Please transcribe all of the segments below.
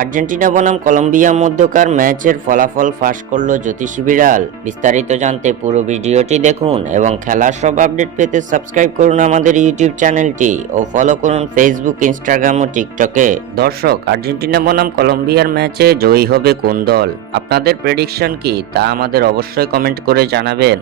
Argentina বনাম Colombia মধ্যকার ম্যাচের ফলাফল ফাঁস করল জ্যোতিষী বিড়াল। বিস্তারিত জানতে পুরো ভিডিওটি দেখুন এবং খেলার সব আপডেট পেতে সাবস্ক্রাইব করুন আমাদের ইউটিউব চ্যানেলটি ও ফলো করুন ফেসবুক, ইনস্টাগ্রাম ও টিকটকে। দর্শক, আর্জেন্টিনা বনাম কলম্বিয়ার ম্যাচে জয়ী হবে কোন দল? আপনাদের প্রেডিকশন কি তা আমাদের অবশ্যই কমেন্ট করে জানাবেন।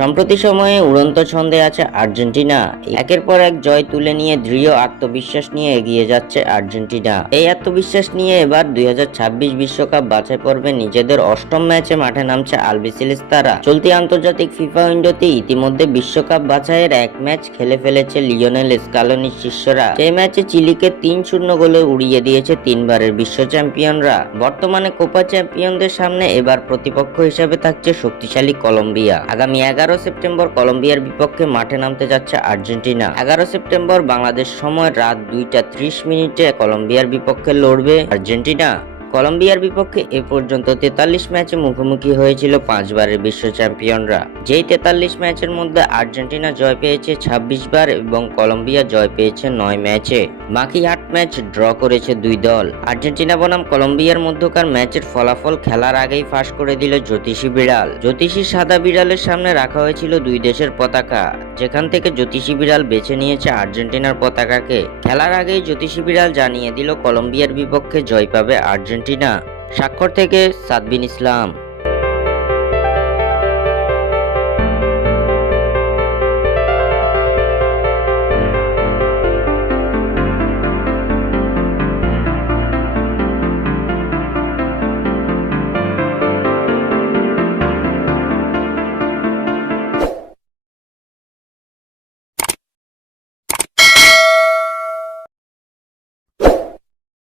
সম্প্রতি সময়ে উড়ন্ত ছন্দে আছে আর্জেন্টিনা। একের পর এক জয় তুলে নিয়ে দৃঢ় আত্মবিশ্বাস নিয়ে এগিয়ে যাচ্ছে আর্জেন্টিনা। এই আত্মবিশ্বাস নিয়ে এবার 2026 বিশ্বকাপ বাছাই পর্বে নিজেদের অষ্টম ম্যাচে মাঠে নামছে আলবিসেলেস্তারা। চলতি আন্তর্জাতিক ফিফা উইন্ডোতে ইতিমধ্যে বিশ্বকাপ বাছাইয়ের এক ম্যাচ খেলে ফেলেছে লিওনেল স্কালোনির শিষ্যরা। সেই ম্যাচে চিলিকে 3-0 গোলে উড়িয়ে দিয়েছে তিনবারের বিশ্ব চ্যাম্পিয়নরা। বর্তমানে কোপা চ্যাম্পিয়নদের সামনে এবার প্রতিপক্ষ হিসেবে থাকছে শক্তিশালী কলম্বিয়া। আগামী 11 সেপ্টেম্বর কলম্বিয়ার বিপক্ষে মাঠে নামতে যাচ্ছে আর্জেন্টিনা। 11 সেপ্টেম্বর বাংলাদেশ সময় রাত 2:30 কলম্বিয়ার বিপক্ষে লড়বে আর্জেন্টিনা। কলম্বিয়ার বিপক্ষে এ পর্যন্ত 43 ম্যাচে মুখোমুখি হয়েছিল 5 বারের বিশ্ব চ্যাম্পিয়নরা। যেই 43 ম্যাচের মধ্যে আর্জেন্টিনা জয় পেয়েছে 26 বার এবং কলম্বিয়া জয় পেয়েছে 9 ম্যাচে। বাকি 8 ম্যাচ ড্র করেছে দুই দল। আর্জেন্টিনা বনাম কলম্বিয়ার মধ্যকার ম্যাচের ফলাফল খেলার আগেই ফাঁস করে দিল জ্যোতিষী বিড়াল। জ্যোতিষী সাদা বিড়ালের সামনে রাখা হয়েছিল দুই দেশের পতাকা, যেখান থেকে জ্যোতিষী বিড়াল বেছে নিয়েছে আর্জেন্টিনার পতাকাকে। খেলার আগেই জ্যোতিষী বিড়াল জানিয়ে দিল কলম্বিয়ার বিপক্ষে জয় পাবে আর্জেন্টিনা। স্বাক্ষর থেকে সাদবিন ইসলাম।